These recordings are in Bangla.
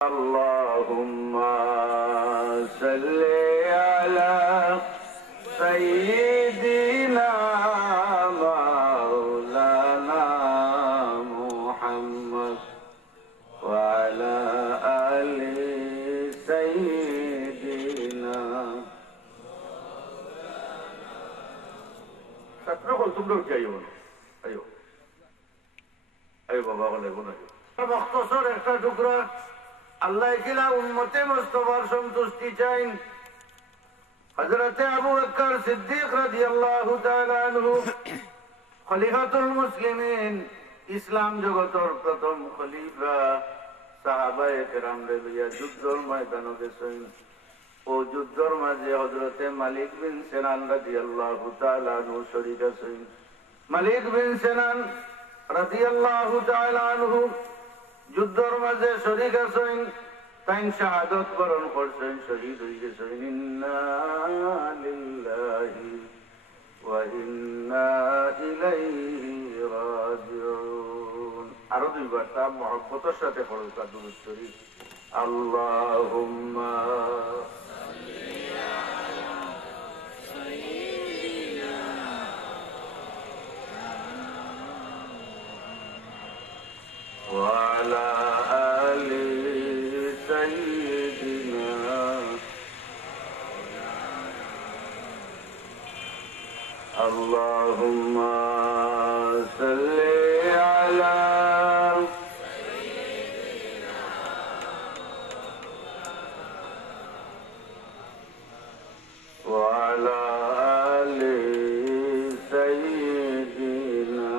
اللهم صل على سيدنا مولانا محمد وعلى آل سيدنا ছাত্রগণ তোমরা উঠে আইও আইও আইও বাবা বলে বলে মুখতসর একটা টুকরা আল্লাহ কিলা উম্মতে মুস্তাফার সন্তুষ্টি চাই হযরতে আবু বকর সিদ্দিক রাদিয়াল্লাহু তাআলা আনহু খলিফাতুল মুসলিমিন ইসলাম জগতের প্রথম খলিফা সাহাবায়ে কেরামরে লইয়া যুদ্ধের ময়দানে গেছেন ও যুদ্ধের মাঝে হযরতে মালিক বিন সিনান রাদিয়াল্লাহু তাআলা আনহু শরীক আছেন মালিক বিন সিনান রাদিয়াল্লাহু তাআলা আনহু যুদ্ধের মাঝে শরীক আছেন তাই শাহাদত বরণ করছেন শহীদ হয়ে গেছেন ইন্না লিল্লাহি ওয়া ইন্না ইলাইহি রাজিউন। আরো দুইবার তা মহব্বতের সাথে পড়ুক দুরূদ শরীফ আল্লাহুম্মা সাল্লি আলা সাইয়্যিদিনা ওয়া আলা আলি সাইয়্যিদিনা আল্লাহুম্মা সাল্লি আলা সাইয়্যিদিনা ওয়া আলা আলি সাইয়্যিদিনা।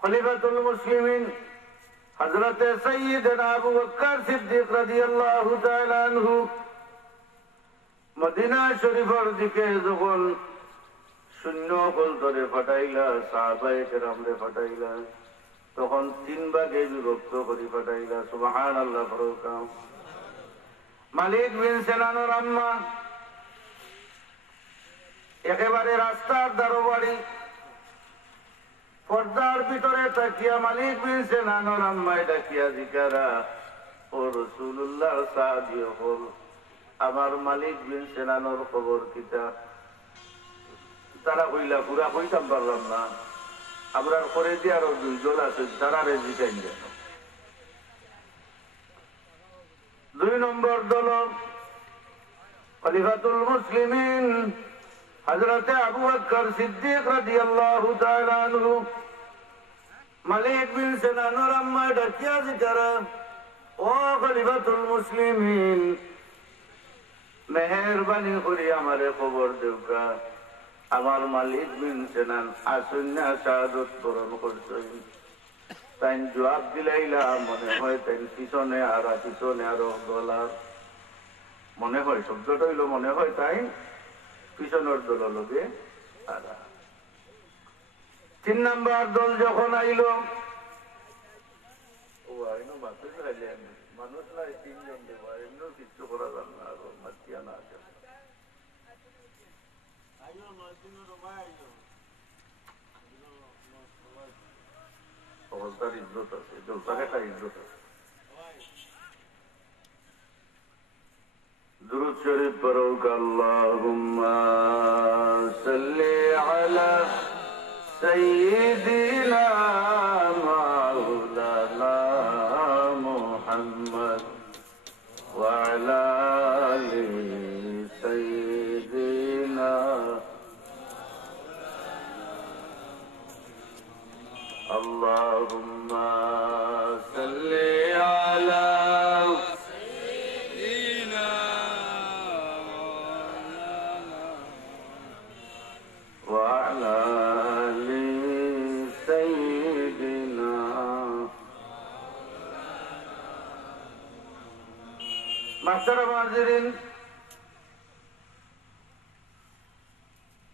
খলিফাতুল মুসলিমিন হযরতে সাইয়্যিদনা আবু বকর সিদ্দিক রাদিয়াল্লাহু তাআলা আনহু মদিনা শরীফের দিকে যখন শূন্য গোল ধরে ফাটাইলা সাহাবায়ে কেরামরে ফাটাইলা তখন তিন ভাগে বিভক্ত করে ফাটাইলা সুবহানাল্লাহ ফরকাম। মালিক বিন সিনানের আম্মা একেবারে রাস্তার দারোবাড়ি পর্দার ভিতরে তাকিয়া মালিক বিন সিনানের আম্মায় ডাকিয়া জিকারা ও রাসূলুল্লাহ সাহাবী হল আমার মালিক বিন সিনানের খবর কিতা? তারা কইলা পুরা কইতাম পারলাম না, আমরা করে দিয়ে আরো দুইজন আছে তারা জিকাইন দেন। দুই নম্বর দল খলিফাতুল মুসলিমিন হযরতে আবু বকর সিদ্দিক রাদিয়াল্লাহু তাআলা আনহু মালিক বিন সিনানের আম্মা ডাকিয়া জিকারা ও খলিফাতুল মুসলিমিন মেহেরবানি করে আমারে খবর দেউকা আমার মালিক বিন সিনান আসুন্না শাহাদত বরণ করছেন। তাই জবাব দিলাইলা মনে হয় তাই পিছনে আরো দলার মনে হয় শব্দটা হইল মনে হয় তাই পিছনের দল লোকে তারা। তিন নাম্বার দল যখন আইল মানুষ নাই তিনজন দেব এমনিও কিচ্ছু করা যান না আরো মাতিয়া না আছে অবস্থার ইজ্জত আছে জলসাঘাটার ইজ্জত আছে। দুরূদ শরীফ পড়ুক আল্লাহুম্মা সাল্লি আলা সাইয়্যিদিনা মাওলানা মুহাম্মদ ওয়া আলা আলি সাইয়্যিদিনা আল্লাহুম্মা সাল্লি আলা সাইয়্যিদিনা ওয়া আলা আলি সাইয়্যিদিনা। মাশাআল্লাহ হাজিরিন,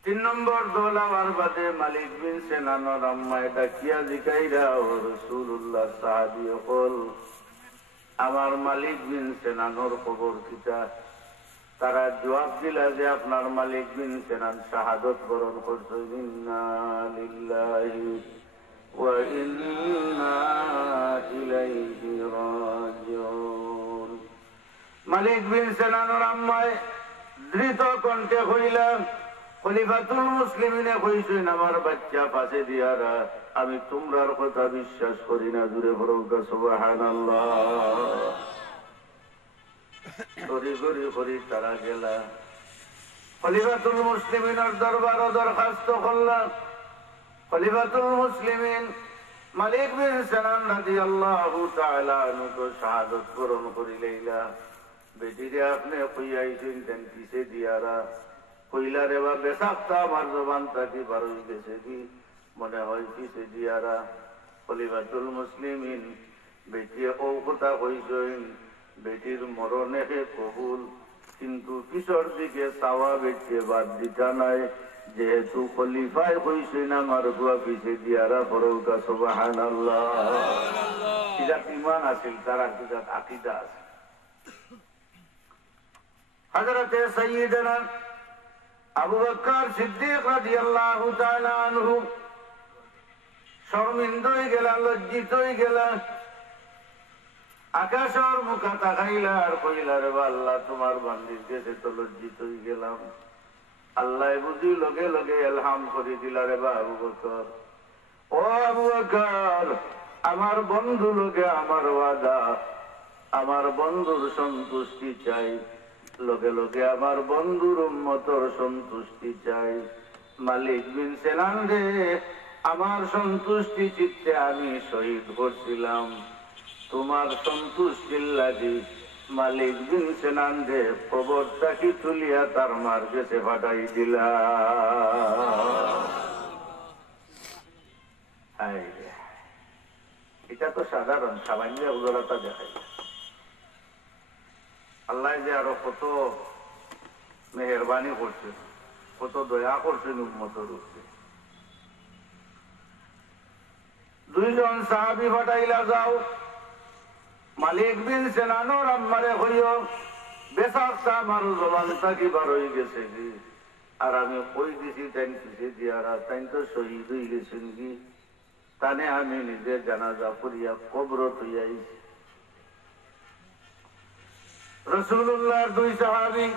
তিন নম্বর দল আমার বাদে মালিক বিন সিনানের আম্মায় ডাকিয়া জিকাইরা ও রাসূলুল্লাহ সাহাবী হল আমার মালিক বিন সিনানের খবর কিতা? তারা জবাব দিলা যে আপনার মালিক বিন সিনান শাহাদত বরণ করছেন। ইন্না লিল্লাহি ওয়া মালিক বিন সিনানের আম্মায় দৃঢ় কণ্ঠে কইলেন, খলিফাতুল মুসলিমিনে কইছেন আমার বাচ্চা পাশে দিয়ারা, আমি তোমরার কথা বিশ্বাস করি না। জুড়ে বলুন সুবহানাল্লাহ। করি করি করি তারা গেলা খলিফাতুল মুসলিমিনের দরবার দরখাস্ত করলেন। খলিফাতুল মুসলিমিন মালিক বিন সিনান রাদিয়াল্লাহু তাআলা আনহু শাহাদাত বরণ করিলেইলা। বেটিরে আপনি কইয়াইছেন তেন কিসে দিয়ারা? কইলা রে বা বেসাক্তা আমার জবান তাকি বার হয়ে গেছে কি মনে হয় কিসে দিয়ারা? খলিফাতুল মুসলিমিন বেটি ও কথা কইছেন, বেটির মরণে কবুল, কিন্তু পিছর দিকে চাওয়া বেটি বাদ দিতা নাই। যেহেতু খলিফায় কইছেন আমার গুয়া পিছে দিয়ারা পড়ৌকা সুবহানাল্লাহ। কিরা ঈমান আছে তারা কিরা আকীদা আছে। হযরত সাইয়্যিদনা আবু বকর সিদ্দিক রাদিয়াল্লাহু তাআলা আনহু শর্মিন্দ হয়ে গেলেন, লজ্জিত হয়ে গেলেন। আকাশের মুখা তাকাইলা আর কইলা রে আল্লাহ তোমার বান্দির কাছে তো লজ্জিত হয়ে গেলাম। আল্লাহ বুঝি লগে লগে এলহাম করে দিলা রে বা আবু বকর, ও আবু বকর, আমার বন্ধু লগে আমার ওয়াদা, আমার বন্ধুর সন্তুষ্টি চাই, লগে লগে আমার বন্ধুর উম্মতর সন্তুষ্টি চাই। মালিক বিন সিনান রে আমার সন্তুষ্টি চিত্তে আমি শহীদ করছিলাম, তোমার সন্তুষ্টির লাগি মালিক বিন সিনান রে কবরটাকে তুলিয়া তার মার কাছে পাঠাই দিলা। এটা তো সাধারণ সামান্য উদারতা দেখাই। আল্লাহ যে আরো কত মেহরবানি করছেন, কত দয়া করছেন উম্মতের উপরে। দুইজন সাহাবী পাঠাইলা, যাও মালিক বিন সিনানোর আম্মারে হইও বেসাক্তা আমার জবান থাকি বার হয়ে গেছে কি, আর আমি কই দিছি তাই পিছে দিয়ারা, তাই তো শহীদ হয়ে গেছেন কি, তানে আমি নিজে জানাজা করিয়া কবর হইয়াইছি। রাসূলুল্লাহর দুই সাহাবী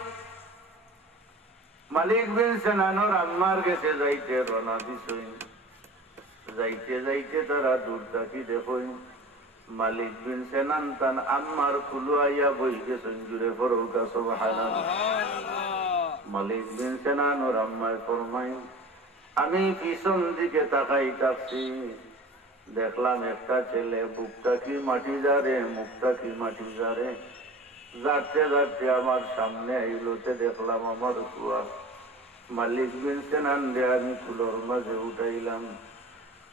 মালিক বিন সিনানোর আম্মার কাছে যাইতে রওনা দিছেন। যাইতে যাইতে তারা দূর থাকি দেখেন মালিক বিন সিনান তান আম্মার কুলুয়াইয়া বই গেছেন। জুড়ে ফরৌকা সুবহানাল্লাহ। মালিক বিন সিনানোর আম্মায় ফরমাইন, আমি পিছন দিকে তাকাই থাকছি, দেখলাম একটা ছেলে বুকটা কি মাটি যারে, মুখটা কি মাটি যারে, যাচ্ছে যাচ্ছে আমার সামনে আইলোতে দেখলাম আমার কুয়া। মালিক বিন সিনান রে আমি কুলোর মাঝে উঠাইলাম,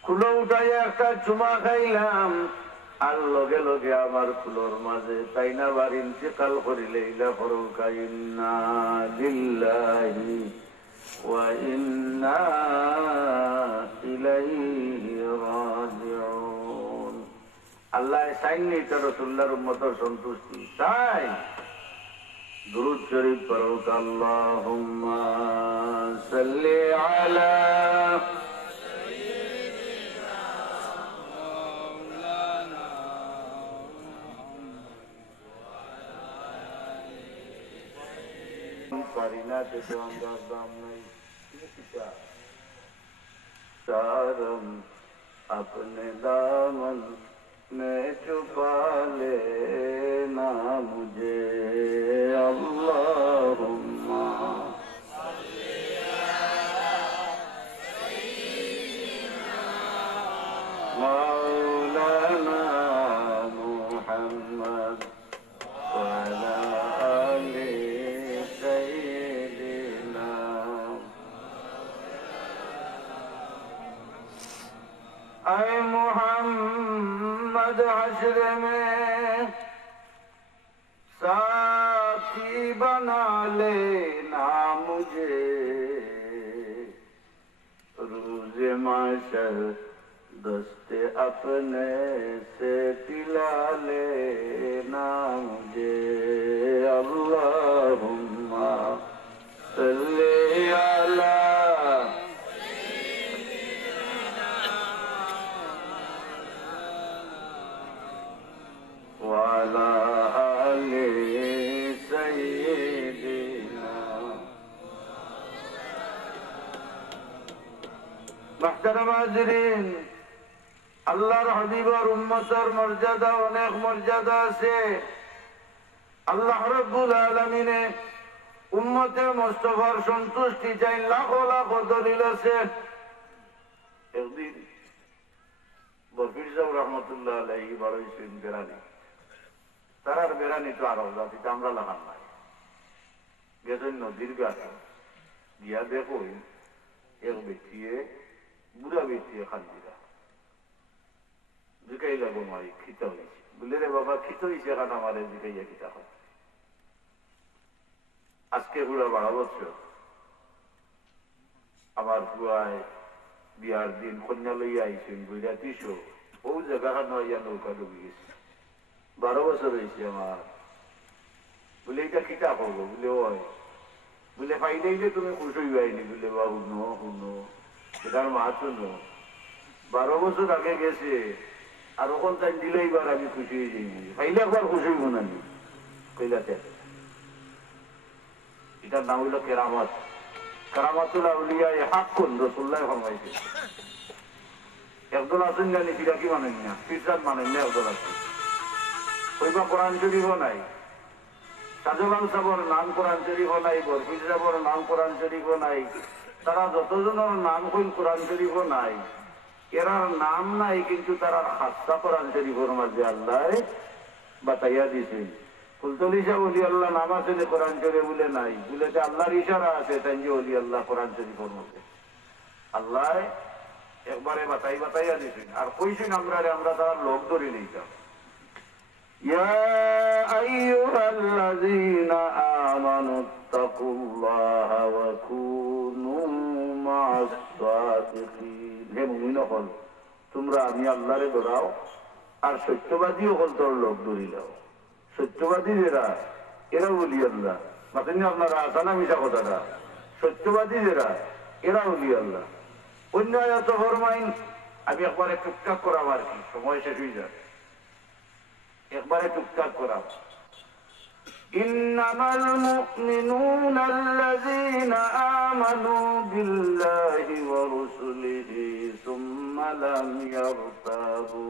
কুলো উঠাইয়া একটা চুমা খাইলাম, আর লগে লগে আমার কুলোর মাঝে তাই না বার ইন্তেকাল করিলে ইলা ফরৌকা ইন্না লিল্লাহি ওয়া ইন্না ইলাইহি রাজিউন। আল্লাহ চাইনি তো রাসূলুল্লাহর উম্মতের সন্তুষ্টি চাই। দুরূদ শরীফ পড়ুক, আল্লাহুম্মা সাল্লি আলা সাইয়্যিদিনা মাওলানা পারিনা থেকে আন্দাজ দাম নাই সারম अपने दामन में छुपा लेना मुझे, अल्लाहुम्मा सल्ली अला सय्यिदिना मौलाना मुहम्मद व अला आलि सय्यिदिना। ऐ मोहम्मद हश्र में साथी बना लेना मुझे, रोज़े माशर दस्ते अपने से पिला लेना मुझे, अल्लाहुम्मा सल्ली अला वाला आले মুহতারাম হাজিরিন, আল্লাহর হাবিবের উম্মতের মর্যাদা অনেক মর্যাদা আছে। আল্লাহ রাব্বুল আলামিনে উম্মতে মুস্তাফার সন্তুষ্টি চাই লাখ লাখ দলিল আছে। একদিন বরফির সাহেব রহমতুল্লাহ আলাইহি বাড়াইছেন বেড়ানি, তারার বেড়ানি তো আরব জাতিতে আমরা লাগান নাই। গেছেন নদীর গাছে গিয়া দেখো এক ব্যক্তিয়ে বুড়া ব্যক্তিয়ে খান্দিরা জিকাই লাগো মাই খিতা হয়েছে বলে রে বাবা খিত হয়েছে এখন আমার জিকাইয়া খিতা হয়। আজকে বুড়া 12 বছর আমার বুয়ায় বিয়ার দিন কন্যা লইয়া আইছেন বুড়া 300 ও জায়গা নইয়া নৌকা ডুবি গেছে। 12 বছর হয়েছে আমার। বলে এটা খিতা করবো বলে ওই বলে ফাইলে তুমি খুশ হই যায়নি বলে বা শুনো শুনো এটার মা শুনো 12 বছর আগে গেছে আর ওখান তাই দিলে এবার আমি খুশি হয়ে যাই ফাইলে একবার খুশি হইব না কইলাতে। এটার নাম হইল কেরামত। কেরামাতুল আউলিয়া হাক কোন রাসূলুল্লাহ ফরমাইছে। একদল আছেন জানি ফিরাকি মানেন না, ফিরসাদ মানেন না, একদল আছে কইবা কোরআন শরীফও নাই, শাহজালাল সাহেবের নাম কোরআন শরীফও নাই, বরফির সাহেবের নাম কোরআন শরীফও নাই, তারা যতজনের নাম কইল কোরআন শরীফও নাই। এরার নাম নাই কিন্তু তারা খাসা কোরআন শরীফের মাঝে আল্লাহ বাতাইয়া দিয়েছেন। কুলতলি সাহেব ওলি আল্লাহ নাম আছে যে কোরআন শরীফ বলে নাই, বলে যে আল্লাহর ইশারা আছে তাই যে ওলি আল্লাহ কোরআন শরীফের মধ্যে আল্লাহ একবারে বাতাইয়া দিয়েছেন। আর কইছেন আমরা তার লোক ধরে নিতাম। يا أيها الذين آمنوا اتقوا الله وكونوا مع الصادقين। হে মুমিন হল তোমরা আমি আল্লাহরে ডরাও আর সত্যবাদী হল তোর লোক ধরি দাও। সত্যবাদী যারা এরা ওলি আল্লাহ, মাতেন আপনারা আসানা মিশা কথাটা। সত্যবাদী যারা এরা ওলি আল্লাহ। অন্য আয়াত ফরমাইন, আমি একবারে টুকটাক করাম আর কি, সময় শেষ হয়ে যায়, একবারে টুকটাক করা। ইন্নামাল মুমিনুনা আল্লাযীনা আমানু বিল্লাহি ওয়া রাসূলিহি সুম্মা লাম ইয়ারতাবু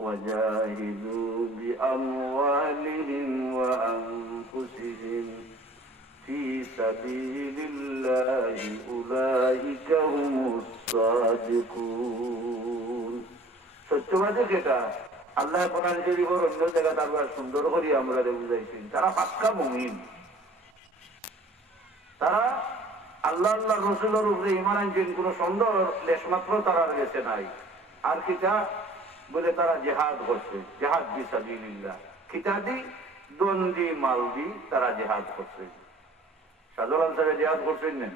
ওয়াজাহিদু বিআমওয়ালিহিম ওয়া আনফুসিহিম ফি সাবিলিল্লাহি উলাইকা হুমুস সাদিকুন। সত্যবাদী যেটা আল্লাহ কোরআন শরীফের অন্য জায়গা তারপর সুন্দর করে আমরা বুঝাইছেন, তারা পাক্কা মুমিন। তারা আল্লাহ আল্লাহ রসুলের উপরে ঈমান আনছেন, কোন সন্দেহ লেশমাত্র তারার গেছে নাই। আর কিতা বলে তারা জিহাদ করছে, জিহাদ বিসাবিলিল্লাহ। কিতা দি দন্দি মাল দি তারা জিহাদ করছে। শাহজালাল সাহেব জিহাদ করছেন নেন,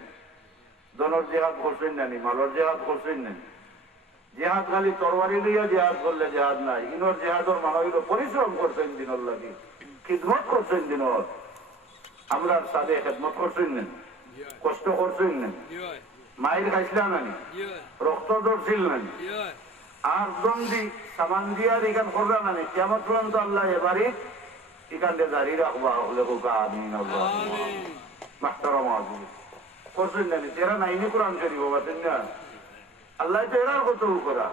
দনের জিহাদ করছেন নানি, মালর জিহাদ করছেন নেন। জেহাদ খালি তরবারি লইয়া জেহাদ করলে জেহাদ নাই। ইনর জেহাদর মানে হইল পরিশ্রম করছেন দিনর লাগি, খিদমত করছেন দিনর। আমরা সাদে খেদমত করছেন নেন, কষ্ট করছেন নেন, মায়ের খাইছিলাম নানি, রক্ত ধরছিল নানি, আর দন্দি সামান দিয়ার এখান করলাম নানি। কেমন পর্যন্ত আল্লাহ এবারই এখানটা জারি রাখবা হলে আমিন আল্লাহ মাহতারাম আযীম করছেন নানি। তেরা নাইনি কোরআন শরীফ বাতেন না আল্লাহ তো এরা কত করা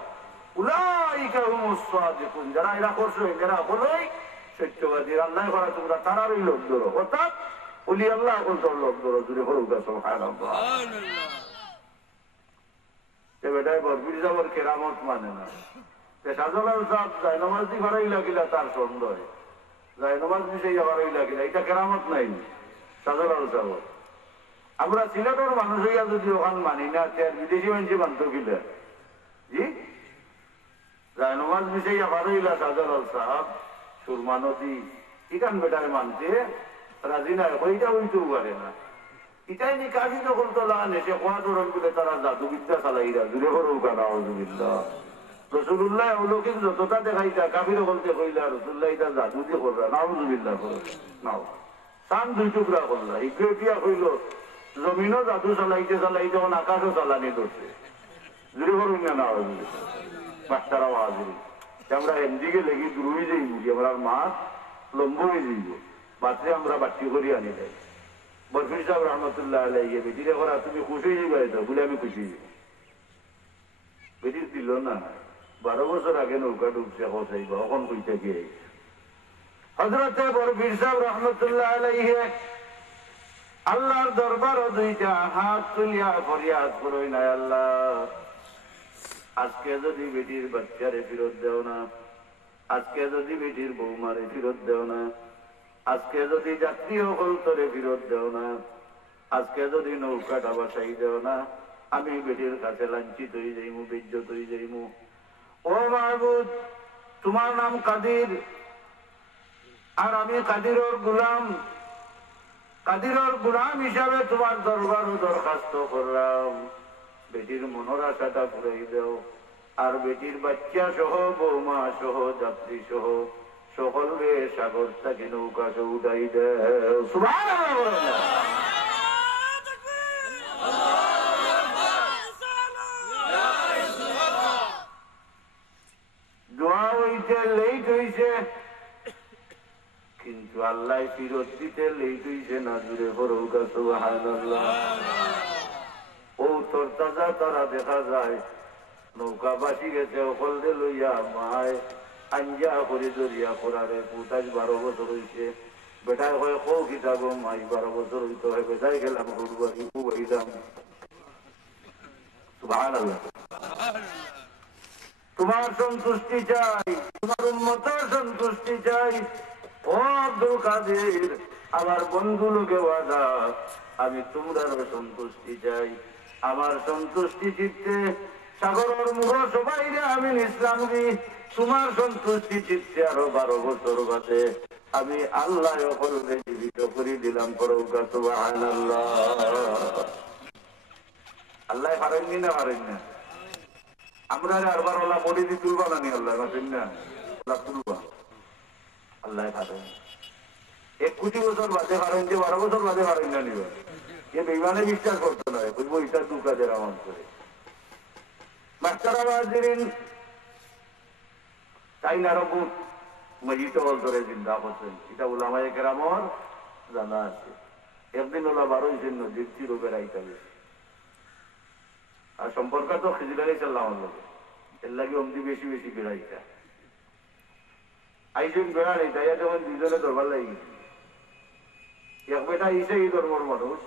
উলাইকা হুমুস সাদিকুন। যারা এরা করছে এরা হলোই সত্যবাদী। আল্লাহ করা তোমরা তারারই লোক ধরো, অর্থাৎ ওলি আল্লাহ তোর লোক ধরো। দূরে হরুক সুবহানাল্লাহ। বেটায় বরফির যাবার কেরামত মানে না। শাহজালাল সাহেব জায়নামাজ দি ভাড়াই লাগিলা তার সন্দেহ, জায়নামাজ মিশাইয়া ভাড়াই লাগিলা, এটা কেরামত নাই শাহজালাল সাহেব। আমরা সিলেটের মানুষ হইয়া যদি ওখান মানি না, বিদেশি মানুষ মানত কিনা জি জায়নামাজ মিশাইয়া ভাড়াইলা শাহজালাল সাহেব সুরমা নদী ইকান বেটায় মানতে রাজি নাই, ওইটা হইতেও পারে না। এটাই নি কাজী যখন তোলা নেশে কোয়া ধরন বলে তারা জাদুবিদ্যা চালাইরা দূরে করো কানা আউযুবিল্লাহ। রাসূলুল্লাহ অলৌকিক যতটা দেখাইতা কাফির বলতে কইলা রাসূলুল্লাহ এটা জাদু দিয়ে কররা নাউযুবিল্লাহ করো নাও সান দুই টুকরা করলা। ইকুয়েটিয়া কইল জমিনও জাদু চালাইতে চালাইতে যখন আকাশও চালানি ধরছে দূরে করুন না নাউযুবিল্লাহ। বাচ্চারা হাজির আমরা এমদিকে লেগে দূরে যাই বুঝি আমরা মাছ লম্ব হয়ে যাইব বাচ্চা আমরা বাচ্চি করি আনি যাই বরফির সাহেব রহমতুল্লাহ আলাইহি বেটিরে করা তুমি খুশি হয়ে যাও বলে আমি খুশি বেটির দিল না 12 বছর আগে নৌকা ডুবছে হসাইবা এখন কইতে গিয়ে হযরতে বরফির সাহেব রহমতুল্লাহ আলাইহি আল্লাহর দরবারও দুইটা হাত তুলিয়া ফরিয়াদ করই না আল্লাহ আজকে যদি বেটির বাচ্চারে ফেরত দেও না আজকে যদি বেটির বৌমারে ফেরত দেও না আজকে যদি যাত্রী অকলতরে ফেরত দেও না আজকে যদি নৌকাটা বাসাই দেও না আমি বেটির কাছে লাঞ্ছিত হয়ে যাইমু বেজ্জত হয়ে যাইমু ও মাহবুব তোমার নাম কাদির আর আমি কাদিরের গোলাম কাদিরের গোলাম হিসাবে তোমার দরবারও দরখাস্ত করলাম বেটির মনের আশাটা পুরাই দেও আর বেটির বাচ্চা সহ বৌমা সহ যাত্রী সহ সকলকে সাগর থেকে নৌকা উঠাই দেও সুবহানাল্লাহ দোয়া হইতে লেট হইছে কিন্তু আল্লাহ ফিরত দিতে লেট হইছে না জুড়ে পড়ুকা সুবহানাল্লাহ ও তোর তাজা তারা দেখা যায় নৌকা বাসি গেছে অকল দে লইয়া মায় আঞ্জা করে দরিয়া করারে পুতাজ 12 বছর হইছে বেটায় হয় কৌ কিতাব মাই 12 বছর হইতে হয় বেটায় গেলাম ঘুরবাহি খুব হইলাম সুবহানাল্লাহ তোমার সন্তুষ্টি চাই তোমার উম্মতের সন্তুষ্টি চাই ও আব্দুল কাদের আমার বন্ধু লোকে ওয়াদা আমি তোমরারও সন্তুষ্টি চাই আমার সন্তুষ্টি চিত্তে সাগরের মুখ সবাই আমি ইসলাম দি তোমার সন্তুষ্টি চিত্তে আরো 12 বছর বাদে আমি আল্লাহ অকলকে জীবিত করে দিলাম পরকা সুবহানাল্লাহ আল্লাহ পারেননি না পারেন না আমরা আরবার ওলা বডি দিয়ে তুলবা না নি আল্লাহ পারেন না ওলা তুলবা আল্লাহ পারেন 1 কোটি বছর বাদে পারেন যে 12 বছর বাদে পারেন না নিবা এ বেঈমানে বিশ্বাস করতে না বুঝবো এটা দু কাজের আমল করে মাস্টার হাজিরিন তাই না রকম মজিদ বলতে জিন্দা করছেন এটা উলামায়ে কেরামর জানা আছে একদিন ওলা 12 দিন নদীর চির বেড়াইতে হবে আর সম্পর্ক তো খিজির আলাইহিস সালামের লগে এর লাগে অমদি বেশি বেশি বেড়াইতা আইজন বেড়াই তাইয়া যখন দুজনে দরবার লাগি এক বেটা ইসাই ধর্মর মানুষ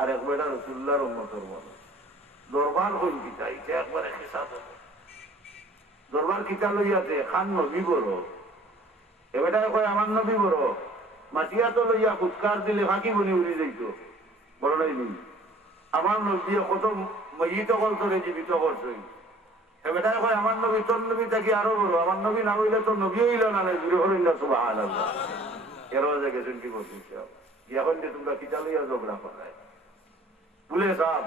আর এক বেটা রাসূলুল্লাহর উম্মতের মানুষ দরবার হইল কিতা এটা একবারে হিসাব দরবার কিতা লইয়াতে খান নবী বড় এ বেটা কয় আমার নবী বড় মাটিয়া তো লইয়া ফুৎকার দিলে ফাঁকি বনি উড়ি যাইত বড় নাই নি আমার নবী কত মজিত করে জীবিত করছে এ বেটা কয় আমার নবী তোর নবী থাকি আরো বড় আমার নবী না হইলে তোর নবী হইল না জুড়ে হইল না সুবহানাল্লাহ এরও জায়গায় শুনতে করছিস এখন যে তোমরা কিতা লইয়া ঝগড়া করায় বলে সাহ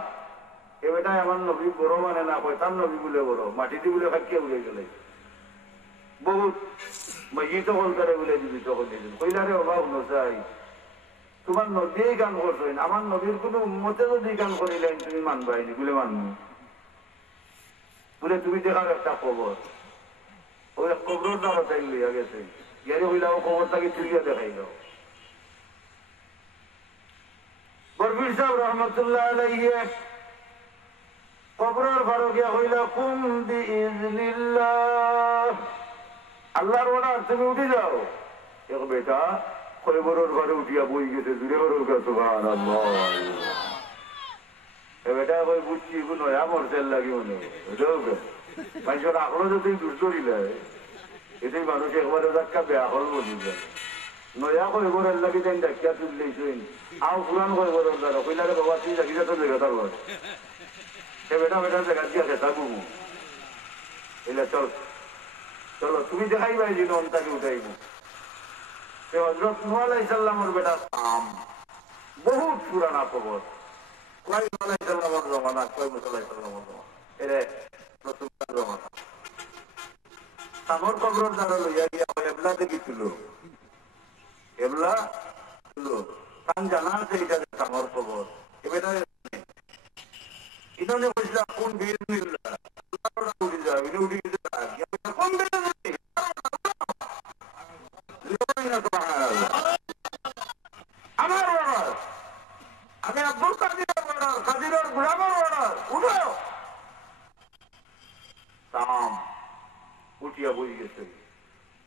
এ বেটাই আমার নবী বড় মানে না কয় তার নবী বলে বড় মাটিতে বলে ফাঁকিয়ে উড়ে গেলে বহুত মজিত করে বলে জীবিত করে কইলারে অভাব নচাই তোমার নদী গান করছেন আমার নবীর কোন উম্মতে যদি গান করিলেন তুমি মানবাইনি বলে মানবো বলে তুমি দেখার একটা খবর ওই খবর দ্বারা তাই লইয়া গেছে গেলে হইলা ও খবরটাকে তুলিয়া দেখাইল বরফির সাহেব রহমতুল্লাহ আলাইহি কবরের ফারুকিয়া হইলা কুম বিইজনিল্লাহ আল্লাহর অর্ডার তুমি উঠে যাও এক বেটা কবরের ঘরে উঠিয়া বই গেছে জুড়ে বড় সুবহানাল্লাহ এ বেটা কই বুঝছি কোনো আমার তেল লাগি মনে মানুষের আকলো যদি দুর্দরিলে এটাই মানুষ একবারে দেখা বেয়া হল বলি যায় নয়া কবরের লাগি দেন দেখিয়া তুললেইছেন আও পুরান কবরের দ্বারা কইলারে বাবা তুই দেখিয়া তো দেখা তার ঘর বেটা বেটা দেখা দিয়া খেতা গুমু এলে চল চলো তুমি দেখাই পাই যে নমতাকে উঠাইব হযরত নূহ আলাইহিস সালামের বেটা সাম বহুত পুরানা কবর কয় নূহ আলাইহিস সালামের জমানা কয় মুসা আলাইহিস সালামের জমানা এরে রাসূলুল্লাহর জমানা সামর কবরের দ্বারা লইয়া গিয়া এবলা দেখিছিল এবলা ছিল তান জানা আছে এটা সামর কবর এ বেটা इन्होंने पूछा कौन भीड़ मिल रहा उठ जाए उठ कौन আমার উঠিয়া বই গেছে।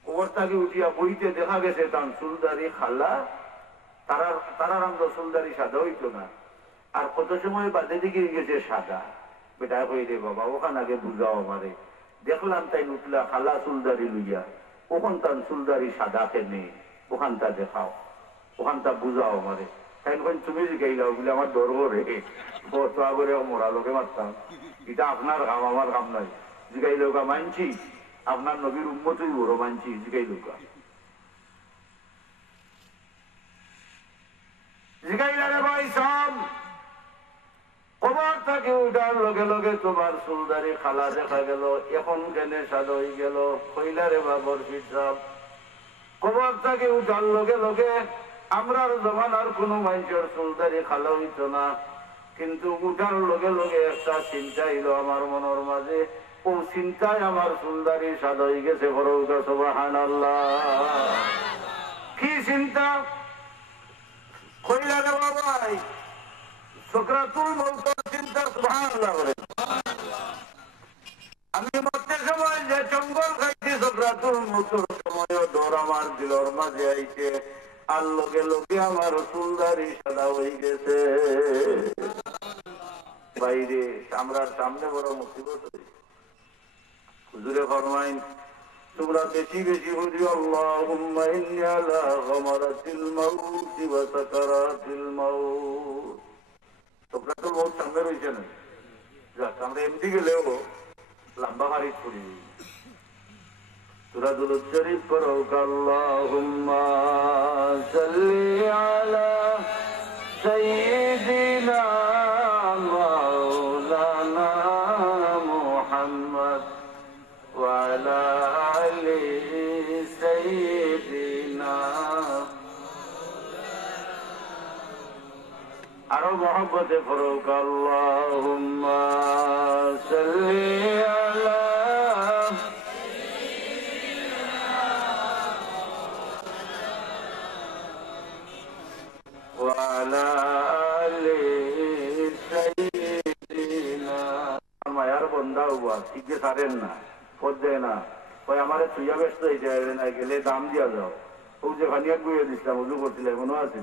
কবর থেকে উঠিয়া বইতে দেখা গেছে তার চুলদারি খালা, তারা আমরা চুলদারি সাদা হইতো না। আর কত সময় বাদে দিকে গেছে সাদা। বেটা কই রে বাবা, ওখান আগে বুঝাও আমারে। দেখলাম তাই উঠলা খালা চুলদারি লইয়া, ওখান তার চুলদারি সাদা কেনে, ওখানটা দেখাও, ওখানটা বুঝাও আমারে। তাই তুমি জিগাইলাও বলে আমার ডর করে তো আগরে মরা লোকে মারতাম। এটা আপনার কাম, আমার কাম নাই। জিগাই লোকা মানছি, আপনার নবীর উম্মতই বড় মানছি, জিগাই লোকা জিগাইলারে ভাই সব কবর থেকে উঠার লগে লগে তোমার চুলদারি খালা দেখা গেল, এখন কেনে সাদা হয়ে গেল। কইলারে বাবর ফিরসাব কবর থেকে উঠার লগে লগে আমরার জমানার কোনো মানুষের চুলদারি খালা হইত না, কিন্তু উঠার লগে লগে একটা চিন্তা এলো আমার মনের মাঝে। ও চিন্তায় আমার চুলদারি সাদা হয়ে গেছে। সুবহানাল্লাহ। কি চিন্তা? কইলারে বাবাই সুকরাতুল মউতের চিন্তা। সুবহানাল্লাহ বলেন। আমি মরতে সময় যে জঙ্গল খাইছি, সুকরাতুল মউতের সময় ডর আমার দিলর মাঝে আইছে। আর লগে লগে আমার চুলদারি সাদা হয়ে গেছে। বাইরে আমরার সামনে বড় মুসিবত হয়েছে। হুজুরে ফরমাইন তোমরা বেশি বেশি বুঝি আল্লাহুম্মা ইন্নী আলা গামারাতিল মাউত ওয়া সাকারাতিল মাউত। তোমরা তো বহুত সামনে রয়েছে না, যাক আমরা এমনি গেলেও লম্বা হারিস করি। সূরা দুরূদ শরীফ পড়ো, আল্লাহুম্মা সাল্লি আলা সাইয়্যিদিনা মাওলানা মুহাম্মদ ওয়া আলা আলি সাইয়্যিদিনা। আরো মহব্বতে পড়ো, আল্লাহুম্মা সাল্লি আলা ওয়া আলা আলি সাইয়্যিদিনা। মায়ার বান্দা হুয়া ঠিক যে ছাড়েন না, পদ দেয় না। ওই আমারে ছুঁয়া ব্যস্ত হইতে না গেলে দাম দিয়া যাও। ও যে ভানিয়া গুয়ে দিচ্ছিলাম, উজু করছিলাম, মনে আছে?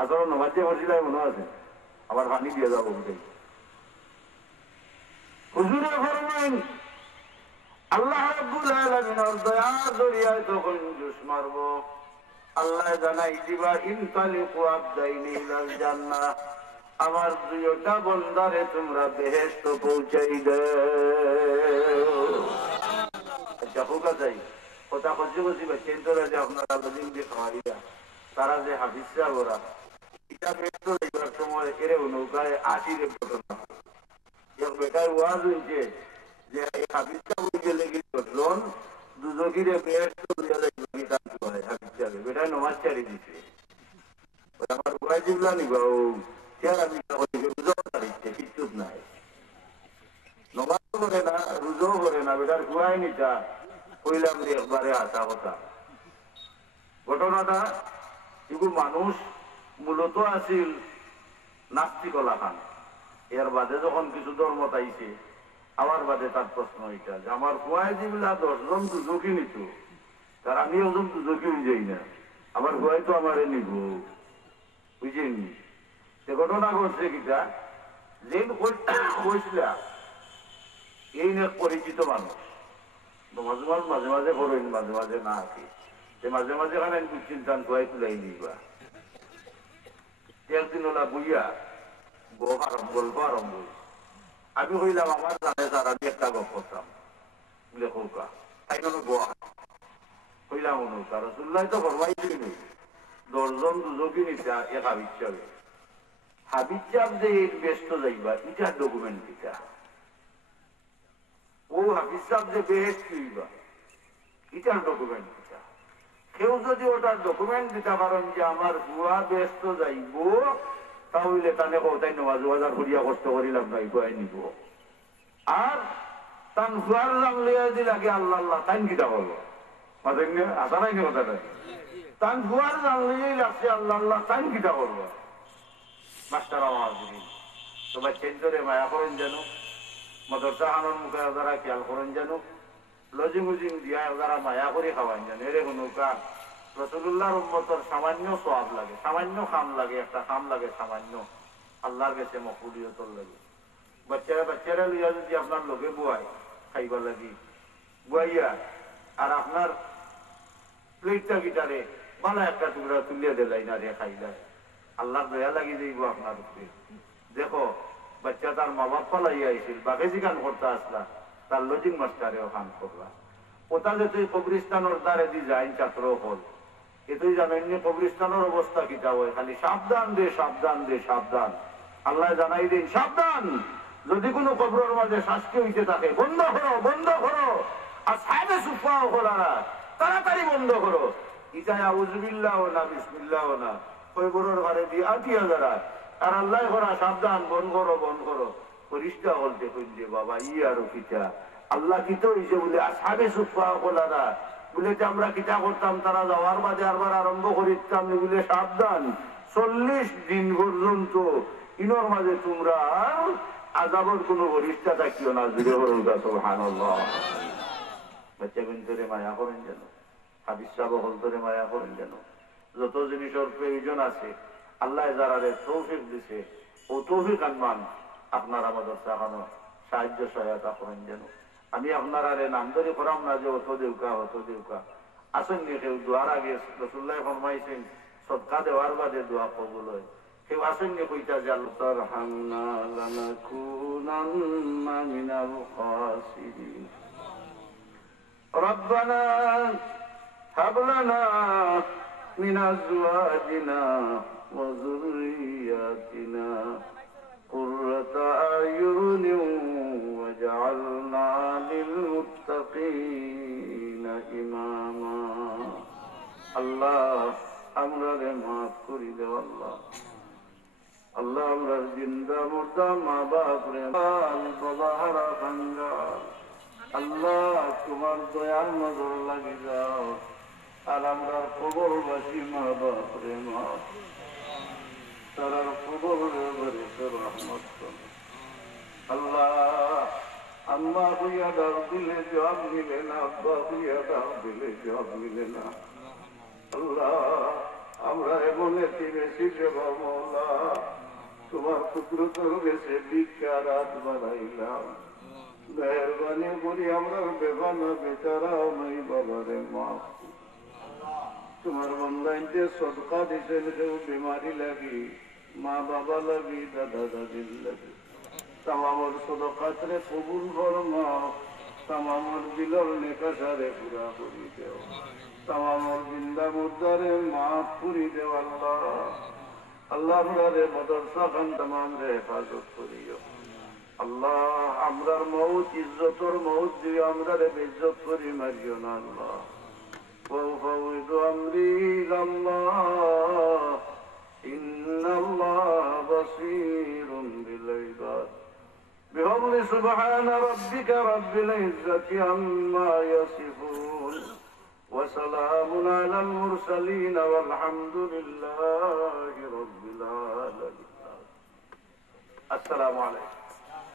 আসলে নমাজ দিয়ে করছিলাম, মনে আছে? আবার পানি দিয়ে যাবো। হুজুরে ফরমাইন আল্লাহ রাব্বুল আলামিনের দয়ার দরিয়ায় তখন জুস মারব। আল্লাহ জানাই দিবা ইনতালিকু আবদাইনি ইলাল জান্নাহ, আমার দুইটা বান্দারে তোমরা বেহেশত পৌঁছাই দাও। আচ্ছা হোকা যাই কথা খুঁজে বসি বা চেন্তরা যে আপনারা বলিন যে খাওয়ারিয়া তারা যে হাফিজরা ওরা এটা ব্যস্ত হইবার সময় এরে নৌকায় আশিরে ঘটনা বেটার ওয়াজ হইছে যে হাফিজটা হয়ে গেলে কি ঘটলন দুজকিরে ব্যস্ত হইয়া যাইবে বেটায় নমাজ চারি দিছে। আমার উপায় দিবলা নিবা ও আমি কিচ্ছু নাই, নমাজ করে না, রুজো করে না, বেটার গুয়াই নিতা কইলাম যে একবারে আসা কথা। ঘটনাটা এগুলো মানুষ মূলত আছিল নাস্তিকলা খান। এর বাদে যখন কিছু ধর্ম তাইছে আমার বাদে তার প্রশ্ন এটা যে আমার গুয়াই দিবলা 10 জন দুজকি নিত, তার আমি ওজন দুজকি হয়ে যাই না, আমার গুয়াই তো আমারে নিব, বুঝেনি? সে ঘটনা ঘটছে কিটা যে কইসলা এই এক পরিচিত মানুষ মাঝে মাঝে মাঝে মাঝে করেন, মাঝে মাঝে না আছি, সে মাঝে মাঝে খানে চিন্তান গুয়াই তুলাই নিবা। একদিন ওলা বুঝিয়া গল্প আরম্ভ, আমি কইলাম আমার জানে স্যার আমি একটা গল্প করতাম বলে কৌকা তাই গোয়া কইলাম অনুকা রসুল্লাহ তো ফরমাইছিল 10 জন দুজকি নিতা এক হাবিজ চাবে, হাবিজ চাপ যে ব্যস্ত যাইবা ইটার ডকুমেন্ট দিতা, ও হাবিজ চাপ যে বেহেস্ট হইবা ইটার ডকুমেন্ট দিতা। কেউ যদি ওটার ডকুমেন্ট দিতে পারেন যে আমার গুয়া ব্যস্ত যাইব তাহলে তানে কোথায় নমাজ বাজার করিয়া কষ্ট করিলাম নাই গুয়াই নিব। আর তান গুয়ার নাম লিয়া দিলাকে আল্লাহ আল্লাহ তাই কিতা বলবো মাঝে আসা নাই কথাটা, তান গুয়ার নাম লিয়েই লাগছে আল্লাহ আল্লাহ তাই কিতা করবো। মাস্টার আওয়াজ দিন তোমার চেঞ্জরে মায়া করেন যেন, মদরসা আনন্দ মুখে যারা খেয়াল করেন যেন, লজিং উজিং দিয়া যারা মায়া করে খাওয়াই জানে এরে কোনো কাজ রসুল্লাহর উম্মতর সামান্য সোয়াব লাগে, সামান্য খাম লাগে, একটা খাম লাগে সামান্য, আল্লাহর কাছে মকবুলিয়তর লাগে। বাচ্চারা লইয়া যদি আপনার লোকে বুয়াই খাইবার লাগি বুয়াইয়া আর আপনার প্লেটটা গিটারে ভালো একটা টুকরা তুলিয়া দিলাই না রে খাইলাই, আল্লাহ দয়া লাগি যাইব আপনার উপরে। দেখো বাচ্চা তার মা বাপ পালাইয়া আইছিল, বাকি গান করতে আসলা, তার লজিং মাস্টারেও খান করলা। ওটা যে তুই কবরিস্তানের দ্বারে দি যাই ছাত্র হল, এতুই জানেন কবরিস্তানের অবস্থা কিটা হয়, খালি সাবধান দে সাবধান দে সাবধান। আল্লাহ জানাই দিন সাবধান, যদি কোনো কবরের মাঝে শাস্তি হইতে থাকে বন্ধ করো বন্ধ করো। আর সাহেবে সুফাও করারা তাড়াতাড়ি বন্ধ করো। ইটাই আউযুবিল্লাহ না বিসমিল্লাহ না কবরের ঘরে দিয়ে আটিয়া যারা আর আল্লাহ করা সাবধান বন্ধ করো বন্ধ করো। পরিষ্কার বলতে কইলে বাবা ই আরো কিটা আল্লাহ কিতো হইছে বলে সাহেবে সুফাও করারা বলে যে আমরা কিটা করতাম তারা যাওয়ার বাদে আরবার আরম্ভ করিতাম বলে সাবধান 40 দিন পর্যন্ত ইনর মাঝে তোমরা আযাবের কোনো বরিষ্ঠা থাকিও না। জুড়ে বলুন সুবহানাল্লাহ। বাচ্চা বিনতরে মায়া করেন যেন, হাদিস সাহেব হলতরে মায়া করেন যেন। যত জিনিসের প্রয়োজন আছে আল্লাহ যারারে তৌফিক দিছে ও তৌফিক আনমান আপনার আমাদের চাহানো সাহায্য সহায়তা করেন যেন। আমি আপনার আরে নাম ধরে করাম না যে অত দেউকা আসেন নি কেউ দোয়ার আগে রাসূলুল্লাহ ফরমাইছেন সদকা দেওয়ার বাদে দোয়া কবুল হয়। কেউ আসেন নি কইতা যে আল্লাহ তারহামনা লানাকুনান্না মিনাল খাসিরিন রব্বানা হাব লানা মিন আজওয়াজিনা ওয়া যুররিয়াতিনা কুররাতা আয়ুনিন ওয়াজআলনা লিল মুত্তাকিনা ইমামা। আল্লাহ আমরারে মাফ করি দাও আল্লাহ। আল্লাহ আমরার জিন্দা মুর্দা মা বাপ রে বাবা হারা খাঙ্গা আল্লাহ তোমার দয়ার নজর লাগি যাও। আর আমরার কবরবাসী মা বাপ রে মাফ তারার কবরে ভরে রহমত করো আল্লাহ। আম্মা হইয়া ডাক দিলে জবাব মিলে না, আব্বা হইয়া ডাক দিলে জবাব মিলে না। আল্লাহ আমরা এমন বেশি দেবা মৌলা তোমার কুদরতের বেশে ভিক্ষা রাত বানাইলাম। মেহরবানি করি আমরা বেবানা বেচারা নাই বাবারে মাফ। তোমার বান্দাইতে সদকা দিছেন কেউ বিমারি লাগি, মা বাবা লাগি, দাদা দাদির লাগি, তামামর সদকাতরে কবুল ফরমাও। তামামর দিলর নেকাশারে পুরা করি দেও। তামামর জিন্দা মুর্দারে মাফ করি দেও আল্লাহ। আল্লাহ আমরারে মাদ্রাসা খান তামাম রে হেফাজত করিও আল্লাহ। আমরার মউত ইজ্জতর মউত দিয়ে আমরারে বেইজ্জত করি মারিও না আল্লাহ। وأفوض أمري إلى الله إن الله بصير بالعباد بفضل سبحان ربك رب العزة عما يصفون وسلام على المرسلين والحمد لله رب العالمين. السلام عليكم.